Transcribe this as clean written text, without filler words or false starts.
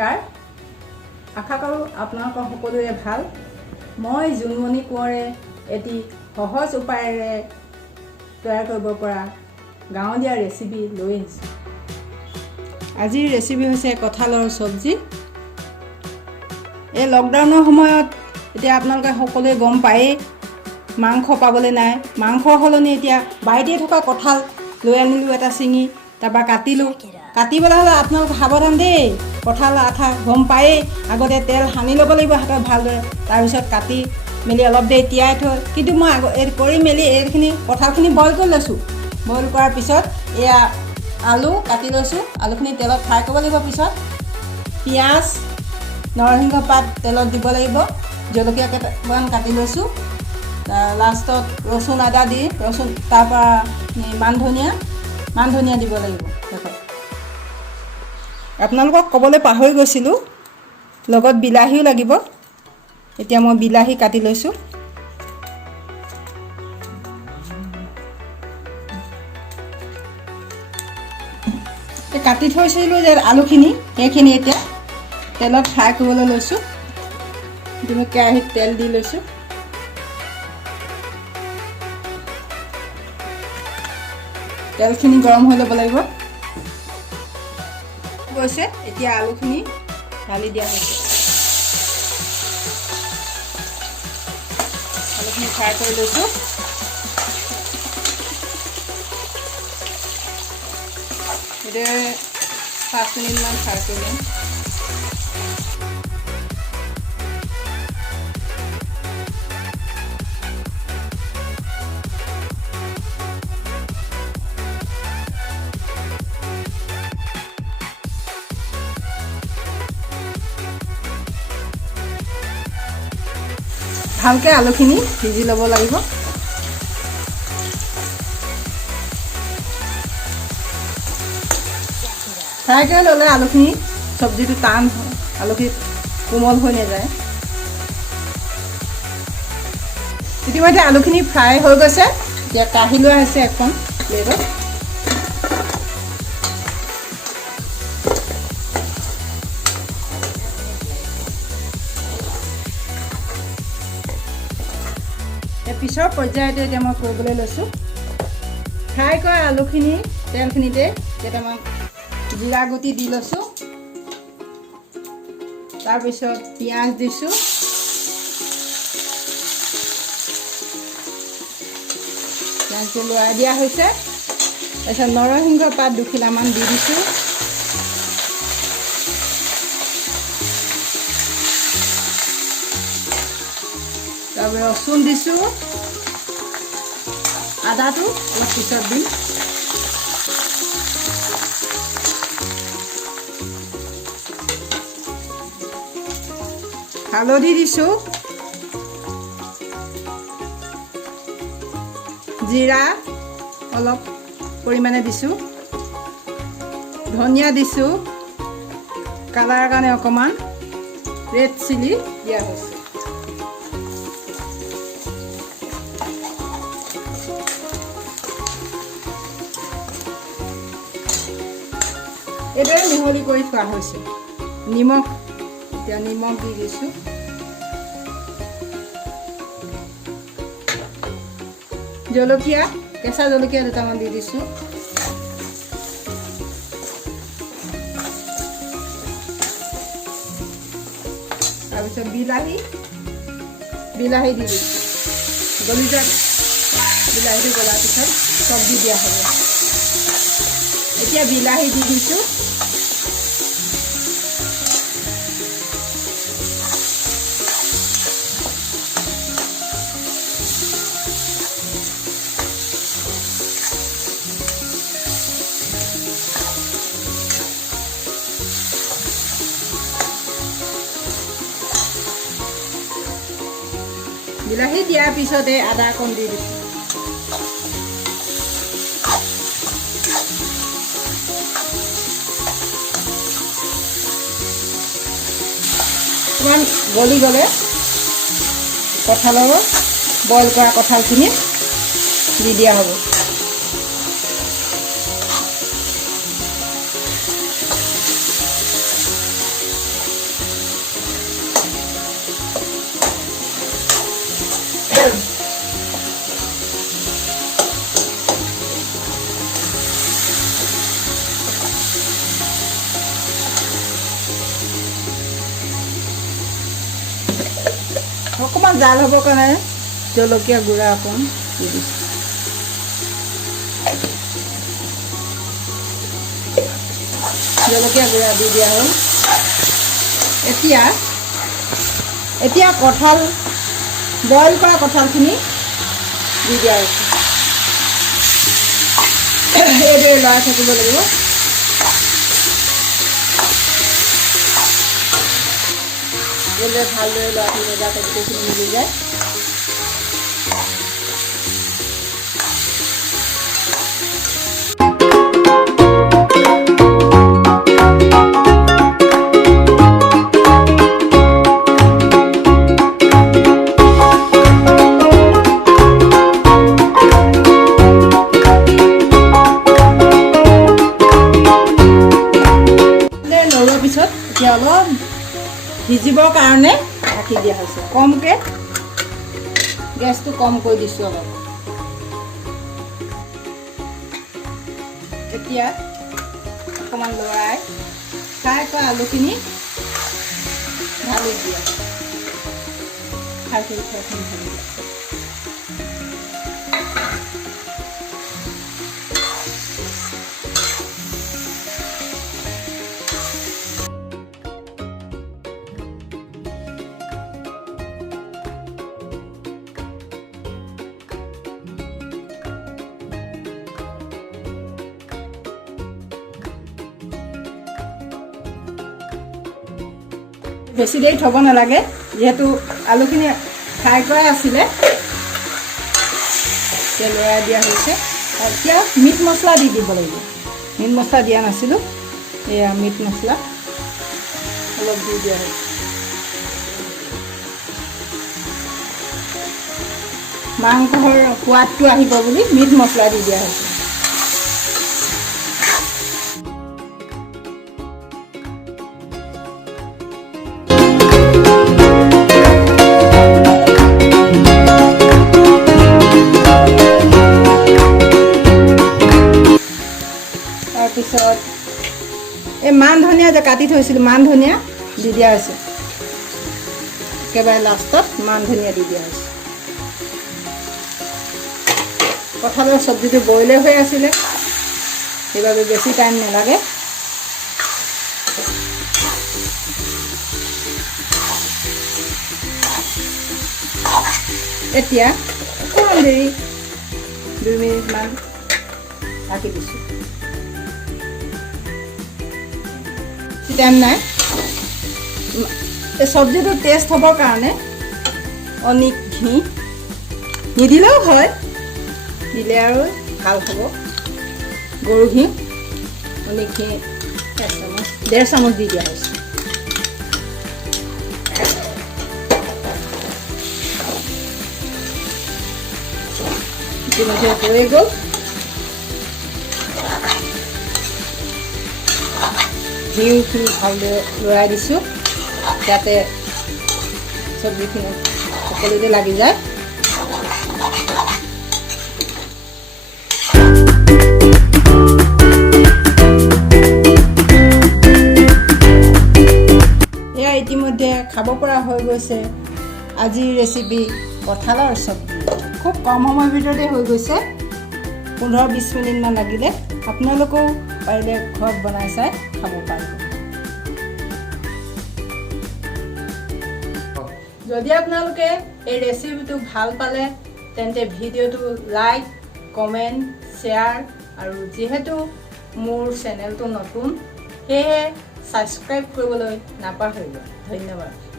নমস্কাৰ আশা কৰোঁ আপোনালোকৰ সকলোৰে ভাল মই জুনমণি কোঁৱৰে এটি সহজ উপায়েৰে তৈয়াৰ কৰিব পৰা গাঁৱলীয়া ৰেচিপি লৈ আহিছোঁ আজিৰ ৰেচিপি হৈছে কঁঠালৰ চব্জি এই লকডাউনৰ সময়ত এতিয়া আপোনালোকে সকলোৱে গম পায়েই মাংস পাবলৈ নাই মাংসৰ সলনি এতিয়া বাৰীতে থকা কঁঠাল লৈ আনিলোঁ এটা ছিঙি তাৰপৰা কাটিলোঁ কাটিবলৈ হ'লে আপোনালোকে সাৱধান দেই কঁঠাল আঠা গম পায়েই আগতে তেল সানি ল'ব লাগিব হাতত ভালদৰে তাৰপিছত কাটি মেলি অলপ দেৰি তিয়াই থৈ কিন্তু মই কৰি মেলি এইখিনি কঁঠালখিনি বইল কৰি লৈছোঁ বইল কৰাৰ পিছত এয়া আলু কাটি লৈছোঁ আলুখিনি তেলত ফ্ৰাই কৰিব লাগিব পিছত পিঁয়াজ নৰসিংহ পাত তেলত দিব লাগিব জলকীয়া কেইটামান কাটি লৈছোঁ লাষ্টত ৰচুন আদা দি ৰচুন তাৰপৰা মান ধনিয়া দিব লাগিব দেখক আপোনালোকক ক'বলৈ পাহৰি গৈছিলোঁ লগত বিলাহীও লাগিব এতিয়া মই বিলাহী কাটি লৈছোঁ কাটি থৈছিলোঁ যে আলুখিনি সেইখিনি এতিয়া তেলত ফ্ৰাই কৰিবলৈ লৈছোঁ মই কেৰাহীত তেল দি লৈছোঁ তেলখিনি গৰম হৈ ল'ব লাগিব গৈছে এতিয়া আলুখিনি ঢালি দিয়া হৈছে আলুখিনি ফ্ৰাই কৰি লৈছোঁ এতিয়া 5 মিনিটমান ফ্ৰাই কৰি ল'ম ভালকৈ আলুখিনি সিজি ল'ব লাগিব ফ্ৰাই কৰি ল'লে আলুখিনি চব্জিটো টান হয় আলুখিনি কোমল হৈ নাযায় ইতিমধ্যে আলুখিনি ফ্ৰাই হৈ গৈছে এতিয়া কাঢ়ি লোৱা হৈছে এখন প্লেটত পিছৰ পৰ্যায়তে এতিয়া মই কৰিবলৈ লৈছোঁ ফ্ৰাই কৰা আলুখিনি তেলখিনিতে কেইটামান জিৰা গুটি দি লৈছোঁ তাৰপিছত পিঁয়াজ দিছোঁ পিঁয়াজটো লৰাই দিয়া হৈছে তাৰপিছত নৰসিংহ পাত 2 খিলামান দি দিছোঁ তাৰপৰা ৰচুন দিছোঁ আদাটো অলপ পিছত দিম হালধি দিছোঁ জিৰা অলপ পৰিমাণে দিছোঁ ধনিয়া দিছোঁ কালাৰৰ কাৰণে অকণমান ৰেড চিলি দিয়া হৈছে এইদৰে মিহলি কৰি থোৱা হৈছে নিমখ এতিয়া নিমখ দি দিছোঁ জলকীয়া কেঁচা জলকীয়া 2টামান দি দিছোঁ তাৰপিছত বিলাহী দি দিছোঁ গলি যাক বিলাহীটো গলাৰ পিছত চব্জি দিয়া হ'ব এতিয়া বিলাহী দি দিছোঁ বিলাহী দিয়াৰ পিছতে আদা অকণ দি দিছোঁ অকণমান গলি গ'লে কঁঠালৰ বইল কৰা কঁঠালখিনি দি দিয়া হ'ব অকণমান জাল হ'বৰ কাৰণে জলকীয়া গুড়া অকণ দি দিছোঁ। জলকীয়া গুড়া দি দিয়া হ'ল। এতিয়া কঁঠাল বইল কৰা কঁঠালখিনি দি দিয়া হৈছে। এইদৰে লৰাই থাকিব লাগিব। এইদৰে ভালদৰে লৰাই থাকিব যাতে গোটেইখিনি মিলি যায়। পিছত এতিয়া অলপ ভিজিবৰ কাৰণে ঢাকি দিয়া হৈছে। কমকৈ গেছটো কম কৰি দিছোঁ অলপ। এতিয়া অকণমান লৰাই ফ্ৰাই কৰা আলুখিনি ঢালি দিয়া। ঢালি দিয়া। বেছি দেৰি থ'ব নালাগে, যিহেতু আলুখিনি ফ্ৰাই কৰাই আছিলে। এতিয়া লৰাই দিয়া হৈছে। এতিয়া মিট মছলা দি দিব লাগিব। মিট মছলা দিয়া নাছিলোঁ, এয়া মিট মছলা অলপ দি দিয়া হৈছে। মাংসৰ সোৱাদটো আহিব বুলি মিট মছলা দি দিয়া হৈছে। তাৰপিছত এই মান ধনিয়া যে কাটি থৈছিলোঁ, মান ধনিয়া দি দিয়া হৈছে। একেবাৰে লাষ্টত মান ধনিয়া দি দিয়া হৈছে। কঁঠালৰ চব্জিটো বইলে হৈ আছিলে, সেইবাবে বেছি টাইম নালাগে। এতিয়া অকণমান দেৰি 2 মিনিটমান ঢাকি দিছোঁ। টাইম নাই। এই চব্জিটো টেষ্ট হ'বৰ কাৰণে অনেক ঘি নিদিলেও হয়, দিলে আৰু ভাল হ'ব। গৰু ঘি অনেক ঘি 1.5 চামুচ দি দিয়া হৈছে। ইতিমধ্যে হৈ গ'ল। ঘিউখিনি ভালদৰে লৰাই দিছোঁ যাতে চব্জিখিনি সকলোতে লাগি যায়। এয়া ইতিমধ্যে খাব পৰা হৈ গৈছে আজিৰ ৰেচিপি কঁঠালৰ চব্জি। খুব কম সময়ৰ ভিতৰতে হৈ গৈছে, 15-20 মিনিটমান লাগিলে। আপোনালোকেও পাৰিলে ঘৰত বনাই চাই খাব পাৰিব। যদি আপোনালোকে এই ৰেচিপিটো ভাল পালে তেন্তে ভিডিঅ'টো লাইক, কমেণ্ট, শ্বেয়াৰ আৰু যিহেতু মোৰ চেনেলটো নতুন সেয়েহে ছাবস্ক্ৰাইব কৰিবলৈ নাপাহৰিব। ধন্যবাদ।